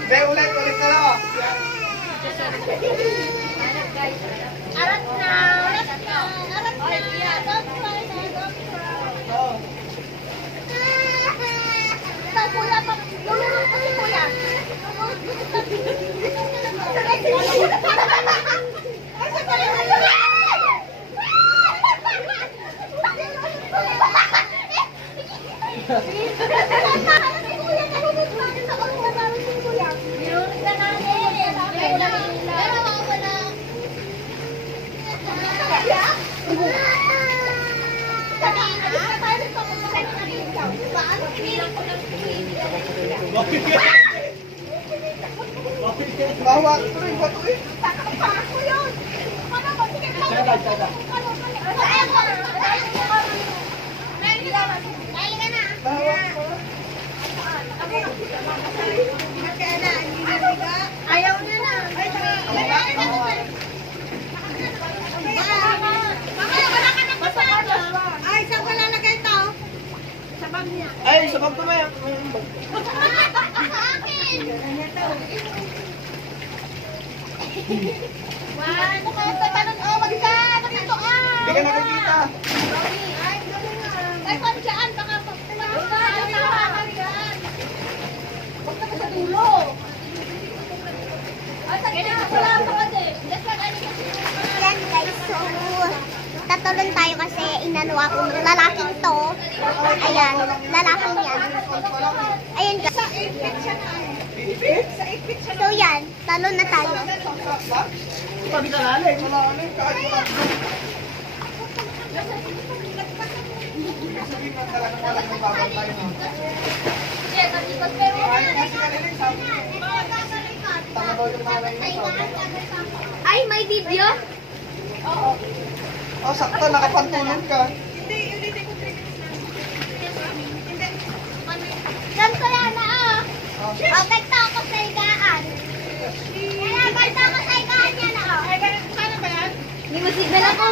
Hindi, ulit na lang. Arat na. Don't cry na, don't cry. Ito, kuya, lululong ko si kuya. Bawa, tuloy, batuloy. Takak ko yun. Sada. Ayaw na na. Ay, saan ko lalagay ito? Sa bag niya. Ay, sabag ko ba yan? Sa akin. One, two, talon. Oh, wag ka. Dito ah. Hindi ka nakikita. Ay, kung dyan, baka pagpulang ka. Huwag ka sa dulo. Ay, sige, wala pa ka din. Yan guys, so tatulong tayo kasi inano ako lalaking to. Ayan, lalaking yan. Ayan guys. So yan, talon na tayo. Sabi ka lalim. Malalim. Kahit wala. Sabihin mo talaga magbabal tayo na. Ay, kasi kanilig sabi ko. Tama daw yung malay mo. Ay, may video? Oo. Oh, sakto. Nakapantulog ka. Ganito yan na ah. Oh. Oh, ganito ako sa higaan. Yan, ganito ako sa higaan yan ah. Ay, paano ba yan? Hindi mo signal ako.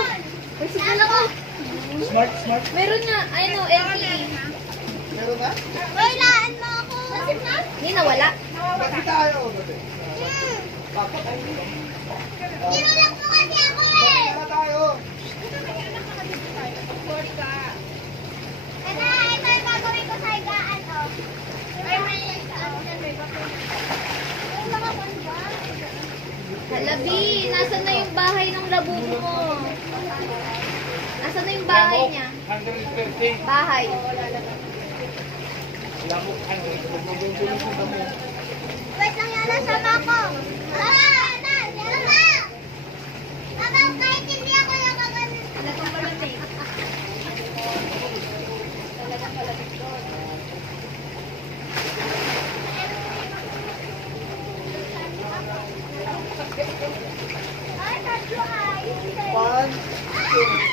May signal ako. Smart. Meron nga, ayun o, LTE. Meron na? Uy, laan mo ako. Nasip na? Hindi nawala. Bakit tayo? Bakit tayo? Tinulak mo kasi ako eh. Bakit na tayo? Kaya ito yung gagawin ko sa higaan oh. Ay, may Halabi, nasan na yung bahay ng labubo mo? Nasaan na yung bahay niya? 130. Bahay. wait lang yan, nasama ko. Aba, kahit hindi ako nakaganin. Talagang palamig. Ay, tatlo ay. 1, 2.